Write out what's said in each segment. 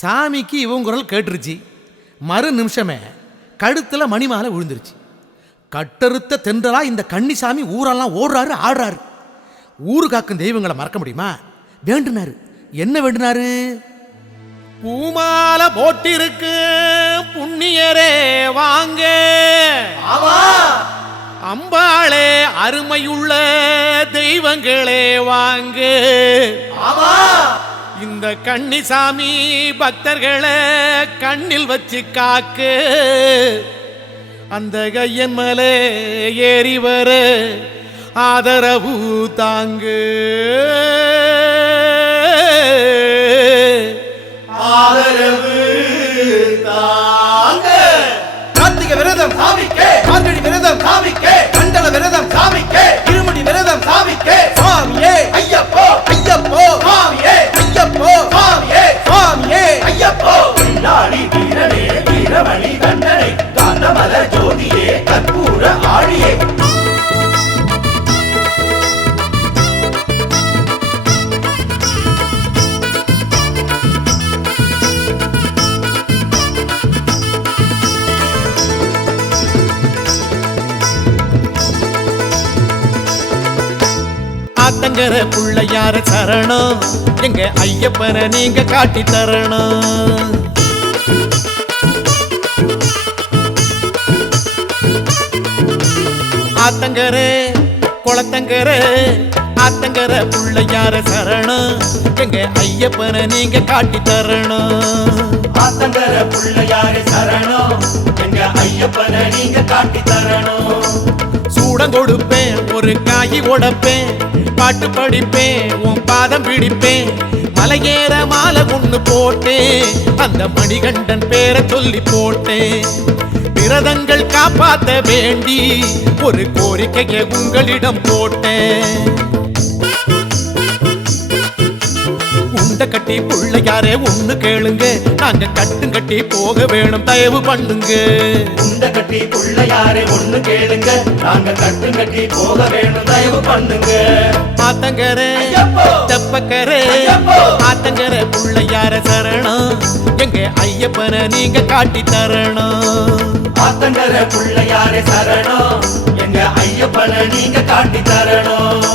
சாமிக்கு இவன் குரல் கேட்டுருச்சு. மறு நிமிஷமே கழுத்துல மணிமாலை விழுந்துருச்சு. கட்டறுத்த தென்றலா இந்த கன்னிசாமி ஊரெல்லாம் ஓடுறாரு, ஆடுறாரு. ஊரு காக்கும் தெய்வங்களை மறக்க முடியுமா? வேண்டுனாரு. என்ன வேண்டுனாரு? பூமாலை போட்டிருக்கு புண்ணியரே வாங்க, அம்பாளே அருமையுள்ள தெய்வங்களே வாங்க, இந்த கன்னிசாமி பக்தர்களை கண்ணில் வச்சு காக்கு, அந்த கையன் மலை ஏறி வர ஆதரவு தாங்கு, ஆதரவு தாங்க. கார்த்திகை விரதம் சாமிக்கே, மார்கழி விரதம் சாமிக்கே, கண்டல விரதம் சாமிக்கே, இருமுடி விரதம் சாமிக்கே. சுவாமியே ஐயப்போ ஐயப்போ, சுவாமியே ஐயப்போ, சுவாமியே சுவாமியே ஐயப்போ. பின்னாடி வீரனே வீரமணி தண்டனை, காந்தமல ஜோதியே கற்பூர ஆழியே. ஆத்தங்கர புள்ளையார சரணம், எங்க ஐயப்பனை நீங்க காட்டி தரணும். ஆத்தங்கரே குளத்தங்கரே ஆத்தங்கர புள்ளையார சரணம், எங்க ஐயப்பனை நீங்க காட்டி தரணும். ஆத்தங்கர புள்ளையாரே சரணம், எங்க ஐயப்பனை நீங்க காட்டி தரணும். சூடம் கொடுப்பேன், ஒரு காய் உடைப்பேன், பாட்டு படிப்பேன், உன் பாதம் பிடிப்பேன், மலையேற மாலை ஒண்ணு போட்டேன், அந்த மணிகண்டன் பேரை சொல்லி போட்டேன். விரதங்கள் காப்பாத்த வேண்டி ஒரு கோரிக்கையை உங்களிடம் போட்டேன். உண்ட கட்டி புள்ளையாரே ஒண்ணு கேளுங்க, நாங்க கட்டும் கட்டி போக வேணும், தயவு பண்ணுங்க. உண்ட கட்டி புள்ளையாரே ஒண்ணு கேளுங்க, நாங்க கட்டும் கட்டி போக வேணும், தயவு பண்ணுங்க. ஆத்தங்கரே தெப்பக்கரே ஆத்தங்கர புள்ளையார சரணம், எங்க ஐயப்பனை நீங்க காட்டி தரணும். ஆத்தங்கர புள்ளையாரே சரணம், எங்க ஐயப்பனை நீங்க காட்டி தரணும்.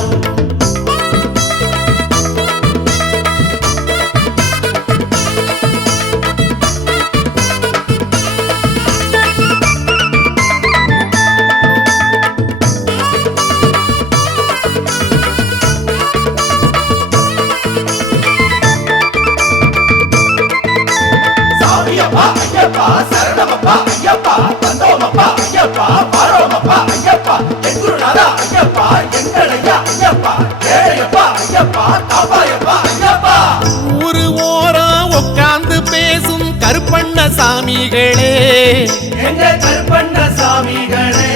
ஐயப்பா ஐயப்பா சரணமப்பா ஐயப்பா, வந்தோமப்பா ஐயப்பா, பாரோமப்பா ஐயப்பா, எங்குருநாதா ஐயப்பா, எங்களையா ஐயப்பா, ஏழையப்பா ஐயப்பா, காப்பாயப்பா ஐயப்பா. ஊரு ஓரம் உட்கார்ந்து பேசும் கருப்பண்ண சாமிகளே, எங்க கருப்பண்ண சாமிகளே.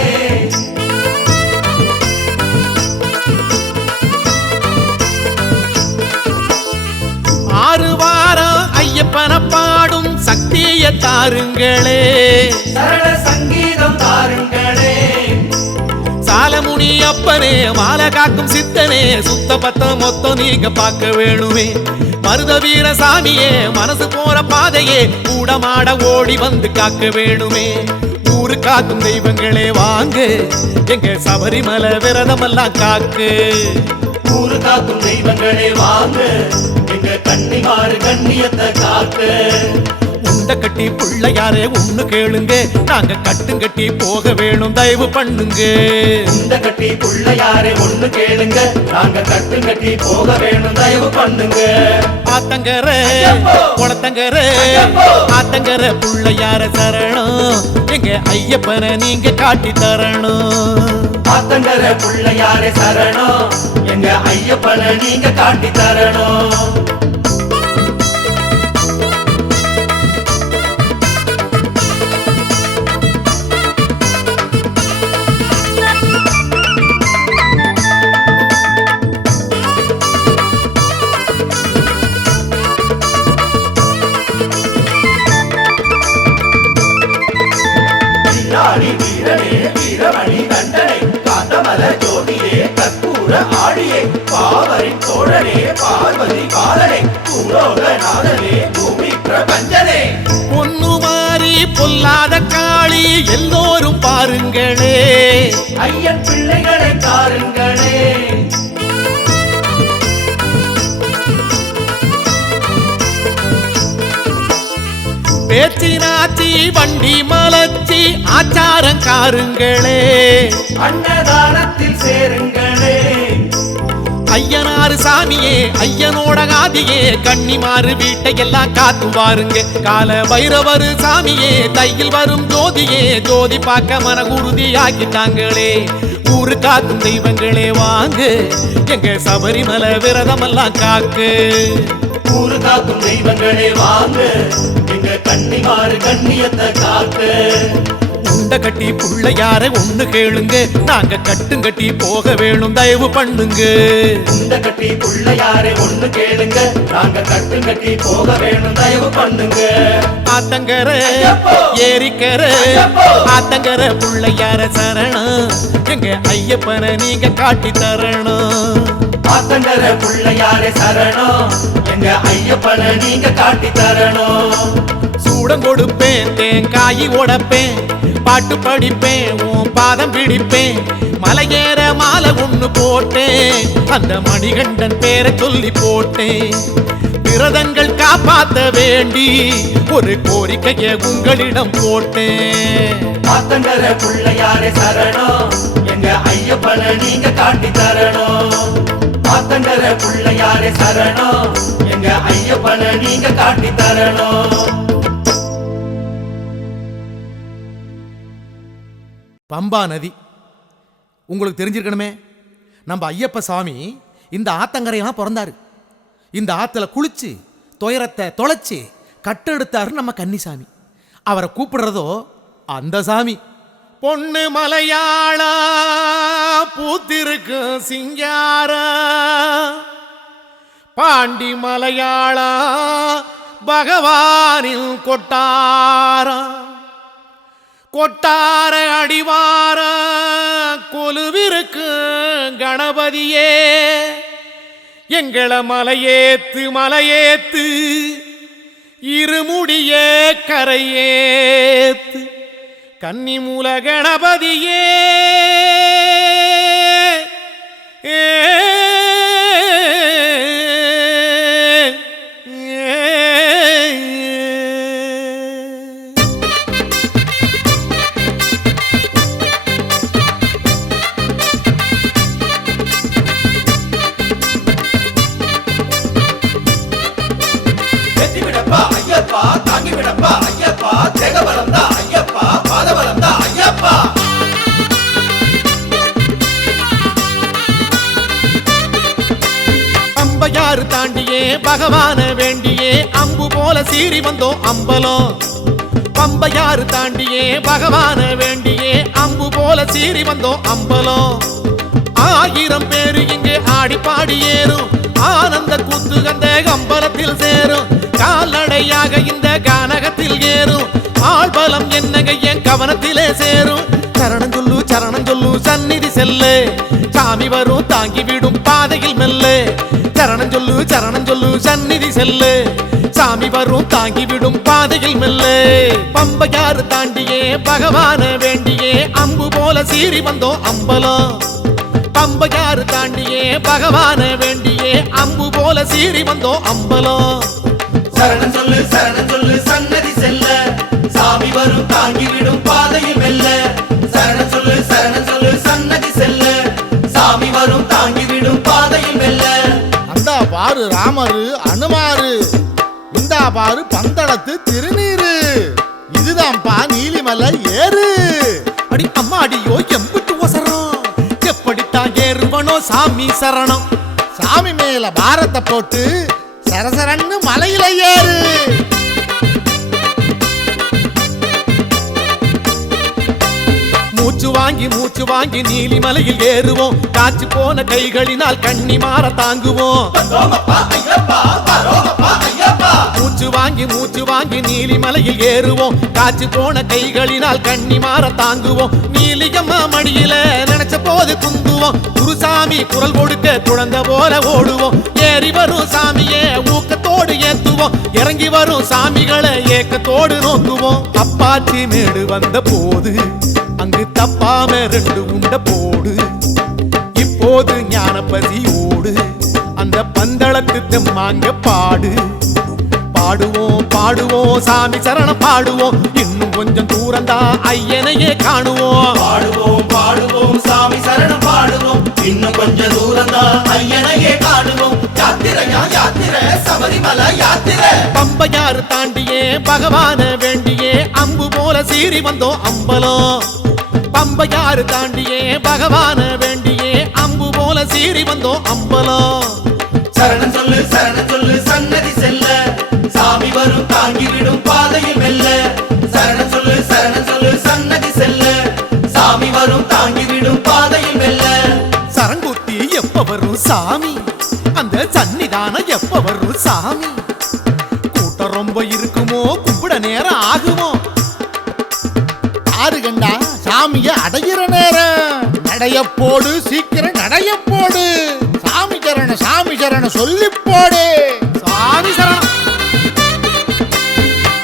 ஆறு வாரம் ஐயப்பனை பாடும் சக்திய தாருங்களே, சரண சங்கீதம் தாருங்களே. சாலமுனி அப்பனே மாலை காக்கும் சித்தனே, சுத்த பத்தம் மொத்தம் நீங்க பார்க்க வேணுமே. மருத வீர சாமியே மனசு போற பாதையே, கூடமாட ஓடி வந்து காக்க வேணுமே. ஊரு காக்கும் தெய்வங்களே வாங்க, எங்க சபரிமலை விரதமெல்லாம் காக்கு. ஊரு காக்கும் தெய்வங்களே வாங்க, எங்க கன்னிமாறு கண்ணியத்தை காக்கு. உண்ட கட்டி புள்ளையாரே ஒண்ணு கேளுங்க, நாங்க கட்டும் கட்டி போக வேணும், தயவு பண்ணுங்க. உண்ட கட்டி புள்ளையாரே ஒண்ணு கேளுங்க, நாங்க கட்டும் கட்டி போக வேணும், தயவு பண்ணுங்க. ஆத்தங்கர குளத்தங்கர ஆத்தங்கர புள்ளையார சரணம், எங்க ஐயப்பனை நீங்க காட்டி தரணும். ஆத்தங்கர புள்ளையாரே சரணம், எங்க ஐயப்பனை நீங்க காட்டி தரணும். பின்னாடி வீரனே வீரமணி தண்டனை, காந்தமல ஜோதியே கற்பூர ஆழியே, பாவரின் தோழனே பார்வதி பாலனே, பூலோகநாதனே பூமி பஞ்சனே பொண்ணு மாறி பொல்லாத காளி எல்லோரும் பாருங்களே ஐயன் பிள்ளைகளை தாருங்களே பேச்சினாச்சி வண்டி மலச்சி ஆச்சாரம் காருங்களே அன்னதானத்தில் சேருங்களே ஐயனாறு சாமியே ஐயனோட காதியே கன்னிமாறு வீட்டை எல்லாம் காத்து வாருங்க கால பைரவரு சாமியே தையில் வரும் ஜோதியே ஜோதி பார்க்க மனகுருதி ஆக்கிட்டாங்களே ஊரு காக்கும் தெய்வங்களே வாங்க எங்க சபரிமலை விரதமெல்லாம் காக்கு ஊரு காக்கும் தெய்வங்களே வாங்க எங்க கன்னிமாறு கண்ணியத்தை காக்கு உண்ட கட்டி புள்ளையார ஒண்ணு கேளுங்க நாங்க கட்டுங்கட்டி போக வேணும் தயவு பண்ணுங்க உண்ட கட்டி புள்ளையாரே ஒண்ணு கேளுங்க நாங்க கட்டு கட்டி போக வேணும் தயவு பண்ணுங்க ஆத்தங்கர ஏரிக்கர ஆத்தங்கர புள்ளையார சரணம் எங்க ஐயப்பனை நீங்க காட்டி தரணும் ஆத்தங்கர புள்ளையாரே சரணம் எங்க ஐயப்பனை நீங்க காட்டி தரணும் சூடம் கொடுப்பேன் தேங்காய் உடைப்பேன் பாட்டு படிப்பேன் உன் பாதம் பிடிப்பேன் மலையேற மாலை ஒண்ணு போட்டேன் அந்த மணிகண்டன் பேரை சொல்லி போட்டேன் விரதங்கள் காப்பாத்த வேண்டி ஒரு கோரிக்கையை உங்களிடம் போட்டேன் ஆத்தங்கர புள்ளையாரே சரணம் எங்க ஐயப்பனை நீங்க காட்டி தரணும் ஆத்தங்கர புள்ளையாரே சரணம் எங்க ஐயப்பனை நீங்க காட்டி தரணும் பம்பா நதி உங்களுக்கு தெரிஞ்சிருக்கணுமே நம்ம ஐயப்ப சாமி இந்த ஆத்தங்கரையெல்லாம் பிறந்தாரு இந்த ஆத்துல குளிச்சு துயரத்தை தொலைச்சு கட்டெடுத்தாரு நம்ம கன்னிசாமி அவரை கூப்பிடுறதோ அந்த சாமி பொண்ணு மலையாளா பூத்திருக்கு சிங்காரா பாண்டி மலையாளா பகவானில் கொட்டாரா கொட்டார அடிவார கொலுவிருக்கு கணபதியே எங்கள மலையேத்து மலையேத்து இருமுடியே கரையேத்து கன்னிமூல கணபதியே தாண்டியே பகவான வேண்டியே அம்பு போல சீறி வந்தோம் அம்பலம் பம்பையாறு தாண்டியே பகவான வேண்டியே அம்பு போல சீறி வந்தோம் அம்பலம் 1000 பேரு இங்கே ஆடி பாடி ஏறும் ஆனந்த கூத்து அந்த அம்பலத்தில் சேரும் கால்நடையாக இந்த கானகத்தில் ஏறும் ஆள்பலம் என்னங்க என் கவனத்திலே சேரும் சரணம் சொல்லு சந்நிதி செல்லு சாமி வரும் தாங்கி விடும் பாதையில் மெல்ல சரணம் சொல்லு சந்நிதி செல்லு சாமி வரும் தாங்கி விடும் பாதையில் மெல்ல பம்பையாறு தாண்டியே பகவான வேண்டியே அம்பு போல சீறி வந்தோம் அம்பலம் பம்பையாறு தாண்டியே பகவான வேண்டியே அம்பு போல சீறி வந்தோம் அம்பலம் சரணம் சொல்லு சன்னதி செல்ல சாமி வரும் தாங்கி விடும் பாதையில் மெல்ல சரணம் சொல்லு சன்னதி செல்ல சாமி வரும் தாங்கி விடும் பாதையில் மெல்ல அந்த பாரு ராமரு அனுமாரு இந்தா பாரு பந்தளத்து திருநீரு இதுதான் பா நீலிமலை ஏறு அடி அம்மா அடியோ எம்பிட்டு ஒசரம் எப்படித்தான் ஏறுவனோ சாமி சரணம் சாமி மேல பாரத்தை போட்டு சரசரன்னு மலையில ஏறு மூச்சுவா மூச்சு வாங்கி நீலிமலையில் ஏறுவோம் காற்று போன கைகளினால் கன்னிமார தாங்குவோம் வந்தோமப்பா ஐயப்பா வரோமப்பா ஐயப்பா மூச்சு வாங்கி நீலிமலையில் ஏறுவோம் காற்று போன கைகளினால் கன்னிமார தாங்குவோம் நீலியம்மா மடியில நினைச்ச போது குந்துவோம் குருசாமி குரல் கொடுக்க குழந்தை போல ஓடுவோம் ஏறி வரும் சாமியே ஊக்கத்தோடு ஏத்துவோம் இறங்கி வரும் சாமிகளை ஏக்கத்தோடு நோக்குவோம் அப்பாச்சி மேடு வந்த போது அங்கு தப்பாம 2 உண்ட போடு இப்போது ஞான பசியோடு அந்த பந்தளத்து தெம்மாங்க பாடு பாடுவோம் சாமி சரணம் பாடுவோம் இன்னும் கொஞ்சம் தூரந்தா ஐயனையே காணுவோம் பாடுவோம் சாமி சரணம் பாடுவோம் இன்னும் கொஞ்சம் தூரம்தான் ஐயனையே காணுவோம் யாத்திரையா யாத்திரை சபரிமலை யாத்திரை பம்பையாறு தாண்டியே பகவான வேண்டியே அம்பு போல சீறி வந்தோம் அம்பலம் பம்பையாறு தாண்டியே பகவான வேண்டியே அம்பு போல சீறி வந்தோம் அம்பலம் சரணம் சொல்லு சன்னதி செல்ல சாமி வரும் தாங்கிவிடும் பாதையில் மெல்ல சரணம் சொல்லு சன்னதி செல்ல சாமி வரும் தாங்கிவிடும் பாதையில் மெல்ல சரங்குத்தி எப்ப வரும் சாமி அந்த சன்னிதானம் எப்ப வரும் சாமி கூட்டம் ரொம்ப இருக்குமோ கும்பிட நேரம் ஆகுமோ ஆறு கண்டா சாமிய அடையிற நேரம் நடைய போடு சீக்கிரம் நடைய போடு சாமி சரண சொல்லி போடு சாமி சரணம்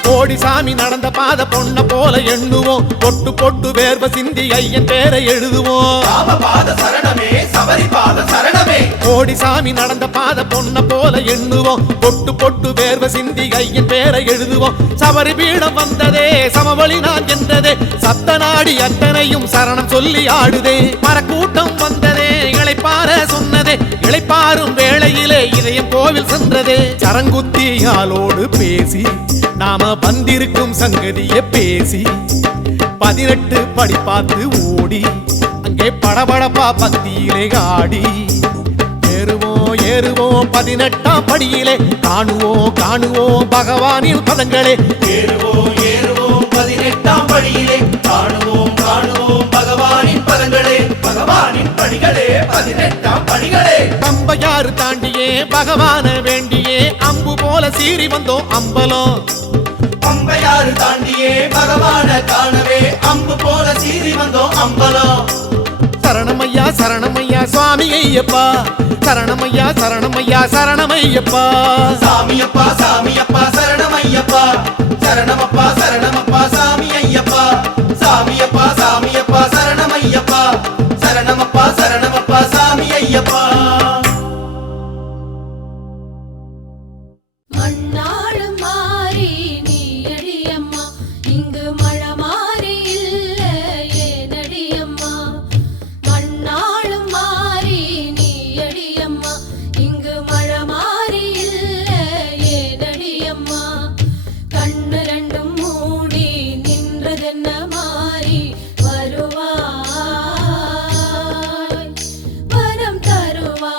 கோடி சாமி நடந்த பாத பொண்ண போல எண்ணுவோம் பொட்டு பொட்டு வேர்வ சிந்தி ஐயன் பேரை எழுதுவோம் ராமபாத சரணமே சபரி பாத சரணமே கோடி சாமி நடந்த பாத பொண்ண போல எண்ணுவோம் பொட்டு பொட்டு வேர்வ சிந்தி ஐயன் பேரை எழுதுவோம் சபரி பீடம் வந்ததே சமவழி நான் என்றதே சப்த நாடி அத்தனையும் சரணம் சொல்லி ஆடுதே மரக்கூட்டம் வந்ததே இளைப்பார சொன்னதே இளைப்பாரும் வேளையிலே இதயம் கோவில் சென்றதே சரங்குத்தியாலோடு பேசி நாம வந்திருக்கும் சங்கதியை பேசி 18 படி பார்த்து ஓடி அங்கே படபடப்பா பக்தியிலே ஆடி ஏறுவோம் 18ஆம் படியிலே காணுவோம் பகவானின் பதங்களே ஏறுவோம் 18ஆம் படியிலே காணுவோம் பகவானின் பதங்களே பகவானின் படிகளே 18ஆம் படிகளே பம்பையாறு தாண்டியே பகவான வேண்டியே அம்பு போல சீறி வந்தோம் அம்பலம் பம்பையாறு தாண்டியே பகவான காணவே அம்பு போல சீறி வந்தோம் அம்பலம் சரணமையா சுவாமி ஐயப்பா சரணமையா சரணமையப்பா சாமியப்பா சரணமையப்பா சரணமப்பா சாமி ஐயப்பா சாமியப்பா சரணமையப்பா சரணமப்பா சாமி ஐயப்பா மண்ணாளும் மாறி நீ அடியம்மா இங்கு மழை மாறி இல்ல ஏனடியம்மா மண்ணாளும் மாறி நீ அடியம்மா இங்கு மழை மாறி இல்ல ஏனடியம்மா கண்ணு ரெண்டும் மூடி நின்றதென்ன மாறி வருவாய் வரம் தருவாய்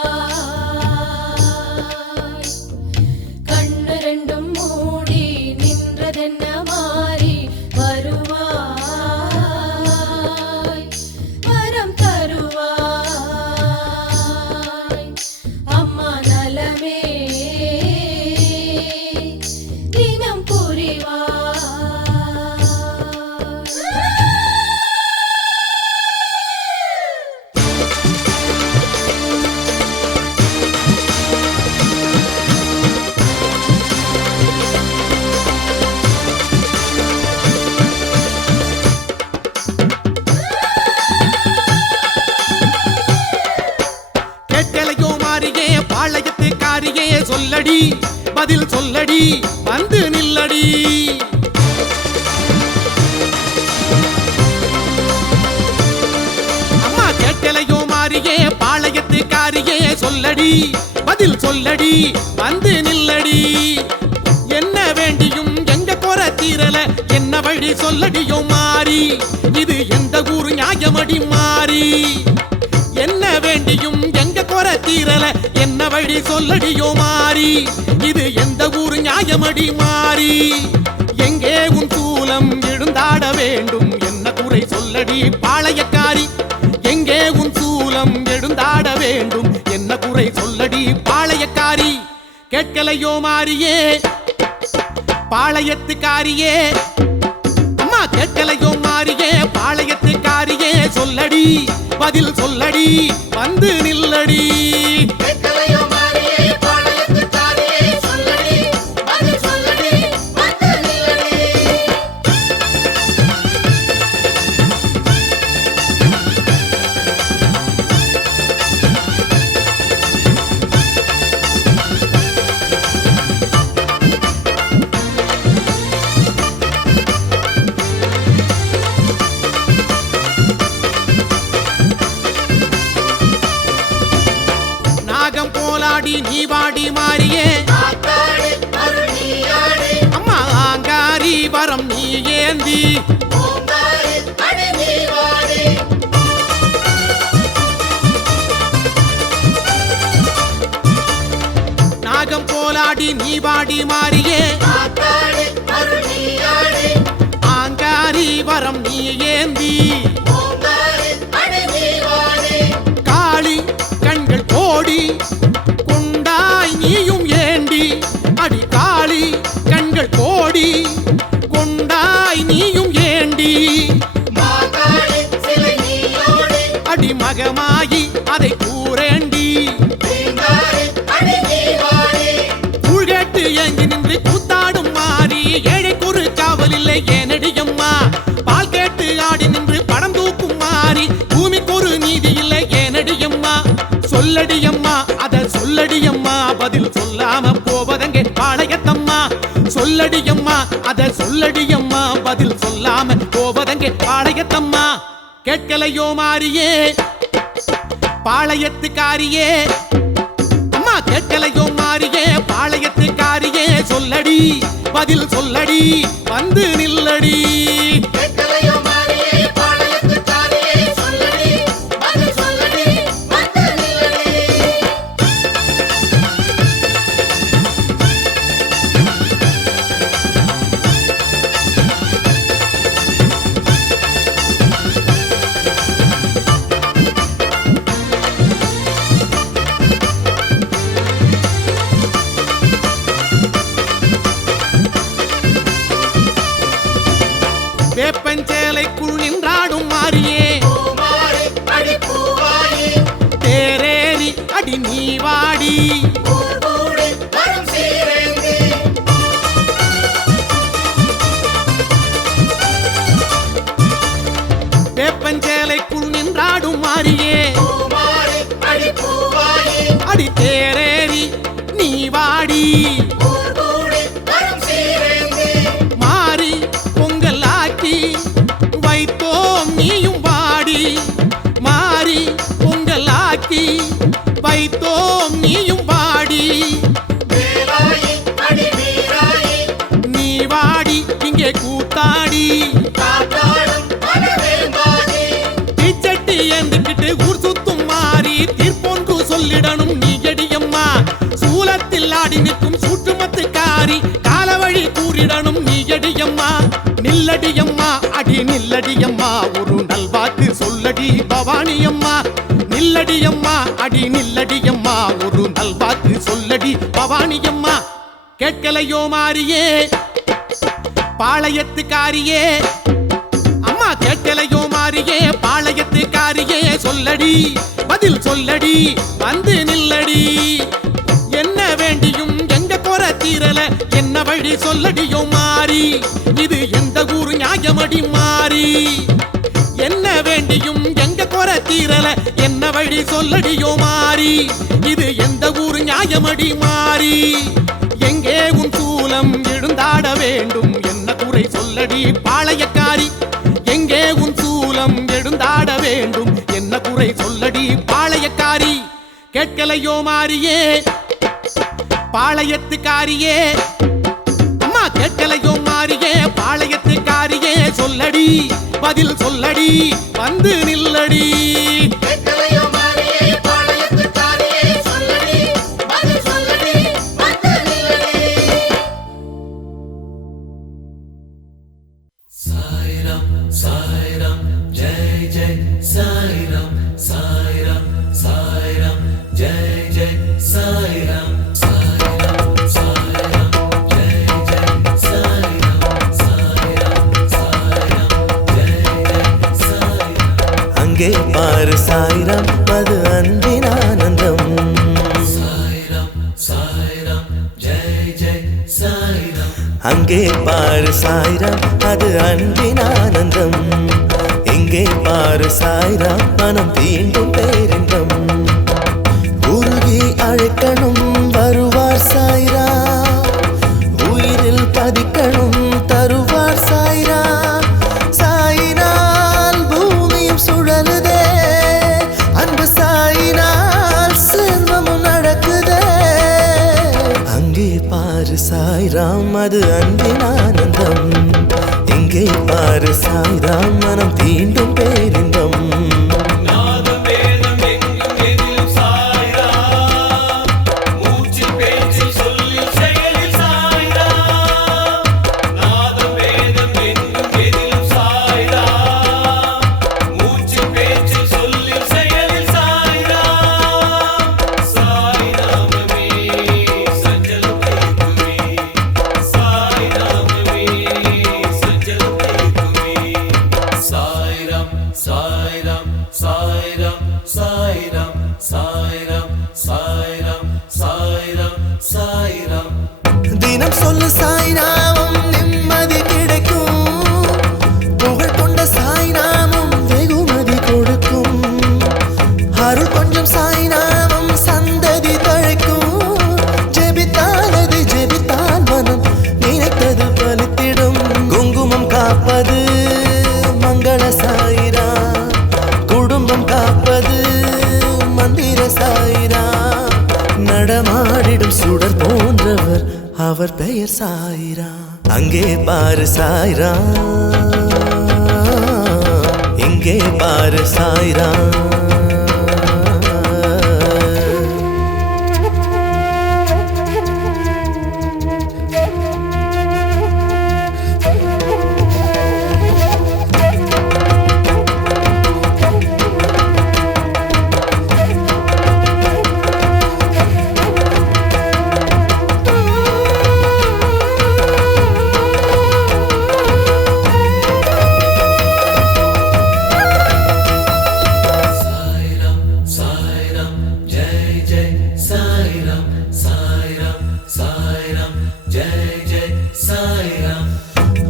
கண்ணு ரெண்டும் மூடி நின்றதென்ன மாறி வருவாய் வரம் தருவாய் அம்மா நலமே தினம் புரிவாய் கேட்கலையோ மாறியே பாளையத்து காரியே சொல்லடி பதில் சொல்லடி வந்து நில்லடி அம்மா கேட்கலையோ மாறியே பாளையத்து காரியே சொல்லடி பதில் சொல்லடி வந்து நில்லடி என்ன வேண்டியும் எங்க குறை தீரல என்ன வழி சொல்லடியோ மாறி இது எந்த ஊரு நியாயமடி மாறி என்ன வேண்டியும் எங்க குறை தீரல என்ன வழி சொல்லடியோ மாறி இது எந்த ஊரு நியாயமடி மாறி எங்கே உன் சூலம் எழுந்தாட வேண்டும் என்ன குறை சொல்லடி பாளையக்காரி குறை சொல்லடி பாளையக்காரி கேட்கலையோ மாறியே பாளையத்துக்காரியே அம்மா கேட்கலையோ மாறியே பாளையத்துக்காரியே சொல்லடி பதில் சொல்லடி வந்து நில்லடி நீ வாடி மாறியே அம்மா ஆங்காரி வரம் நீ ஏந்தி நாகம் போலாடி நீ வாடி மாறியே ஆங்காரி வரம் நீ ஏந்தி காளி கண்கள் கோடி நீயும் ஏண்டி அடி காளி கண்கள் கோடி கொண்டாய் நீயும் ஏண்டி அடி மகமாயி அதை கூறேண்டி கூழ்கேட்டு ஏங்கி நின்று கூத்தாடும் மாறி ஏழை குறு காவல் இல்லை ஏனடியம்மா பால் கேட்டு ஆடி நின்று படம் தூக்கும் மாறி பூமிக்கு ஒரு நீதி இல்லை ஏனடியம்மா சொல்லடியம்மா அத சொல்லடியம்மா பதில் சொல்லாம போவதங்கே பாளையத்தம்மா சொல்லடியம்மா அத சொல்லடியம்மா பதில் சொல்லாம போவதங்கே பாளையத்தம்மா கேட்கலையோ மாறியே பாளையத்துக்காரியே அம்மா கேட்கலையோ மாறியே பாளையத்துக்காரியே சொல்லடி பதில் சொல்லடி வந்து நில்லடி வேப்பஞ்சேலைக்குள் நின்றாடும் மாறியே தேரேறி அடி நீ வாடி வேப்பஞ்சேலைக்குள் நின்றாடும் மாறியே அடி தேரேறி நீ வாடி மாறி பொங்கலாக்கி வைத்தோம் நீயும் வாடி மாறி பொங்கலாக்கி வைத்தோம் நீயும் வாடி நீ வாடி இங்கே கூத்தாடி தீச்சட்டி ஏந்துக்கிட்டு ஊர் சுத்தும் மாறி தீர்ப்பொன்று சொல்லிடணும் நீ எடியம்மா சூலத்தில் ஆடி நிற்கும் சூட்டுமத்துக்காரி காலவழி கூறிடணும் நீ எடியம்மா நில்லடியம்மா அடி நில்லடியம்மா ஒரு நல்வாக்கு சொல்லடி பவானியம்மா நில்லடியம்மா அடி நில்லடியம்மா ஒரு நல்வாக்கு சொல்லடி பவானியம்மா கேட்கலையோ மாறியே பாளையத்துக்காரியே அம்மா கேட்கலையோ மாறியே பாளையத்துக்காரியே சொல்லடி பதில் சொல்லடி வந்து நில்லடி என்ன வேண்டியும் எங்க குறை தீரல என்ன வழி சொல்லடியோ மாறி இது எந்த ஊரு நியாயமடி மாறி என்ன வேண்டியும் எங்க குறை தீரல என்ன வழி சொல்லடியோ மாறி இது எந்த ஊரு நியாயமடி மாறி எங்கே உன் சூலம் எழுந்தாட வேண்டும் என்ன குறை சொல்லடி பாளையக்காரி எங்கே உன் சூலம் எழுந்தாட வேண்டும் என்ன குறை சொல்லடி பாளையக்காரி கேட்கலையோ மாறியே பாளையத்துக்காரியே அம்மா கேட்கலையோ மாறியே பாளையத்துக்காரியே சொல்லடி பதில் சொல்லடி வந்து நில்லடி Sairam, Jai Jai, Sairam, Sairam, Sairam, Jai Jai, அங்கே பாரு சாய்ராம் அது அன்பின் ஆனந்தம் அங்கே பாரு சாய்ராம் அது அன்பின் ஆனந்தம் இங்கே பாரு சாய்ராம் மனம் தீண்டும் பேரின்பம் உருகி அழைக்கணும் வருவார் சாய்ராம் உயிரில் பதிக்கணும் தருவார் சாய்ராம் சாயினால் பூமியும் சுழலுதே அன்பு சாயினால் செல்வமும் நடக்குதே அங்கே பாரு சாய்ராம் அது அன்பின் ஆனந்தம் இங்கே பாரு சாய்ராம் மனம் தீண்டும் பேரின்பம் தினம் சொல்லு சாய்நாமம் நிம்மதி கிடைக்கும் புகழ் கொண்ட சாய்நாமம் வெகுமதி கொடுக்கும் அருள் கொஞ்சம் சாய்நாமம் சந்ததி தழைக்கும் ஜெபித்தால் அது ஜெபித்தால் மனம் நினைத்தது பலித்திடும் குங்குமம் காப்பது மங்கள சாயிரா குடும்பம் காப்பது மந்திர சாயிரா நடமாடிடும் சுடர் போன்றவர் அவர் பெயர் சாய்ரா அங்கே பாரு சாய்ரா இங்கே பாரு சாய்ரா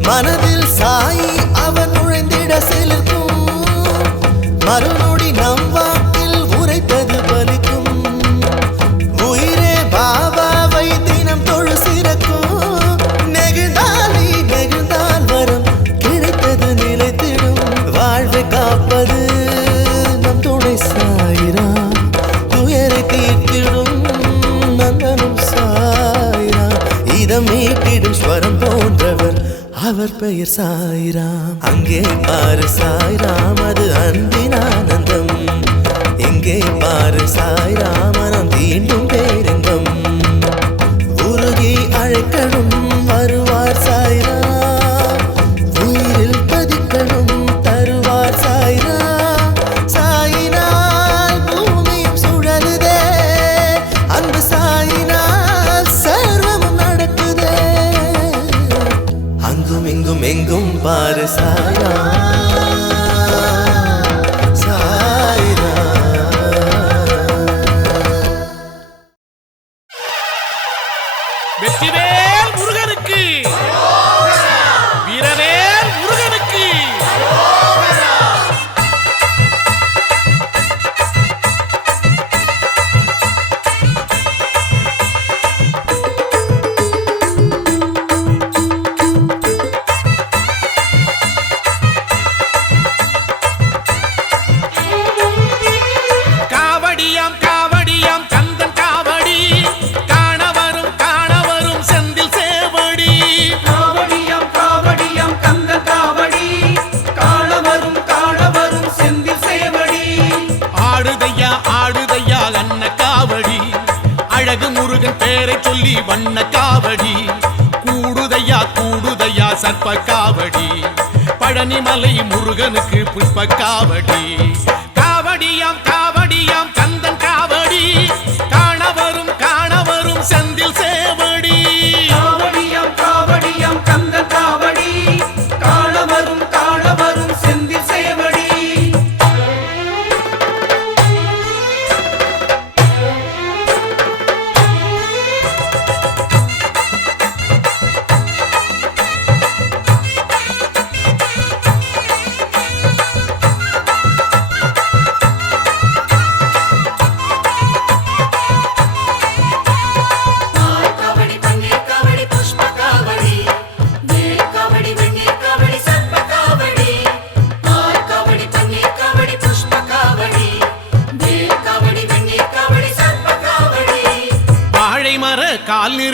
மனதில் சாயி அவன் நுழைந்திட செலுக்கும் மறுநொடி நம் வாக்கில் உரைத்தது பலிக்கும் உயிரே பாபாவை தினம் தொழு சிறக்கும் நெகிழ்ந்தால் வரும் கிடைத்தது நிலைத்திடும் வாழ்வை காப்பது நம் துணை சாயிரா துயரை தீர்த்திடும் நந்தனும் சாயிரா இதம் மீட்டிடும் ஸ்வரம் போன்றவர் அவர் பெயர் சாய்ராம் அங்கே பாரு சாய்ராம் அது அன்பின் ஆனந்தம் இங்கே பாரு சாய்ராம் மனம் தீண்டும் பேரின்பம் உருகி அழைக்கணும் வருவார் சாய்ராம் உயிரில் பதிக்கணும் தருவார் சாய்ராம் சாயினால் பூமியும் சுழலுதே அன்பு சாயினால் சர்வமும் நடக்குதே அங்கும் இங்கும் எங்கும் பாரு சாய்ரா சாய்ரா வெற்றிவேல் முருகனுக்கு வீரவேல் முருகனுக்கு காவடியாம் காவடியாம் கந்தன் காவடி காண வரும் செந்தில் சேவடி காவடியாம் காவடியாம் கந்த காவடி காண வரும் செந்தில் சேவடி ஆடுதையா அன்ன காவடி அழகு முருகன் பேரை சொல்லி வண்ண காவடி கூடுதையா சர்ப்ப காவடி பழனிமலை முருகனுக்கு புஷ்ப காவடி காவடியாம் காவடியாம் கந்தன் காவடி காண வரும் செந்தில் சேவடி காவடியாம் காவடியாம் கந்த காவடி காண வரும் செந்தில் சேவடி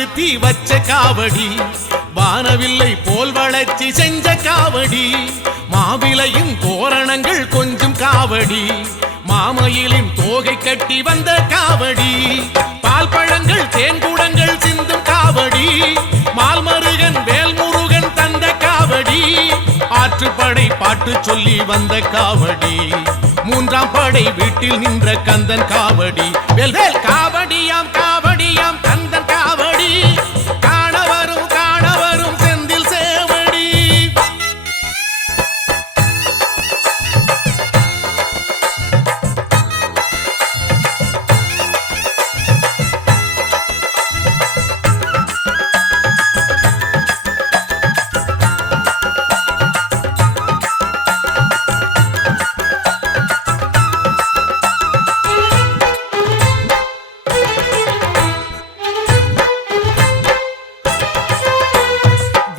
நிறுத்தி வச்ச காவடி வானவில்லை போல் வளர்ச்சி செஞ்ச காவடி மாவிலையும் தோரணங்கள் கொஞ்சம் காவடி மாமயிலின் தோகை கட்டி வந்த காவடி பால் பழங்கள் தேன்குடங்கள் சிந்தும் காவடி மால்மருகன் வேல்முருகன் தந்த காவடி ஆற்றுப்படை பாட்டு சொல்லி வந்த காவடி மூன்றாம் படை வீட்டில் நின்ற கந்தன் காவடி வேல்வேல் காவடியாம் காவடியாம் கந்தன் காவடி காண வரும் செந்தில் சேவடி.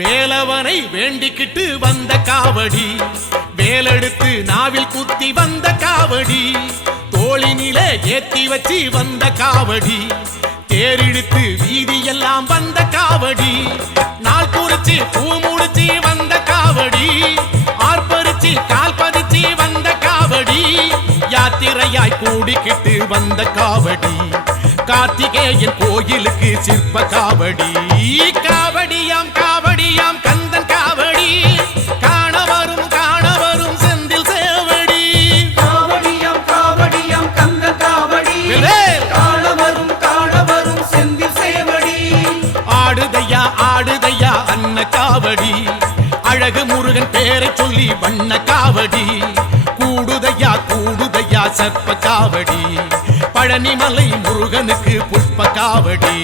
வேலவனை வேண்டிக்கிட்டு வந்த காவடி வேலெடுத்து நாவில் குத்தி வந்த காவடி தோளினிலே ஏத்தி வச்சு வந்த காவடி தேரிழுத்து வீதியெல்லாம் வந்த காவடி நாள் குறிச்சி பூ முடிச்சு வந்த காவடி ஆர்ப்பரிச்சு கால் பதிச்சு வந்த காவடி யாத்திரையாய் கூடிக்கிட்டு வந்த காவடி கார்த்திகேயன் கோயிலுக்கு சிற்ப காவடி காவடியாம் காவடியாம் கந்தன் காவடி காண வரும் செந்தில் சேவடி. காவடியாம் காவடியாம் கந்த காவடி வேல். காண வரும் செந்தில் சேவடி. ஆடுதையா அன்ன காவடி அழகு முருகன் பேரை சொல்லி வண்ண காவடி கூடுதையா சர்ப்ப காவடி பழனிமலை முருகனுக்கு புஷ்ப காவடி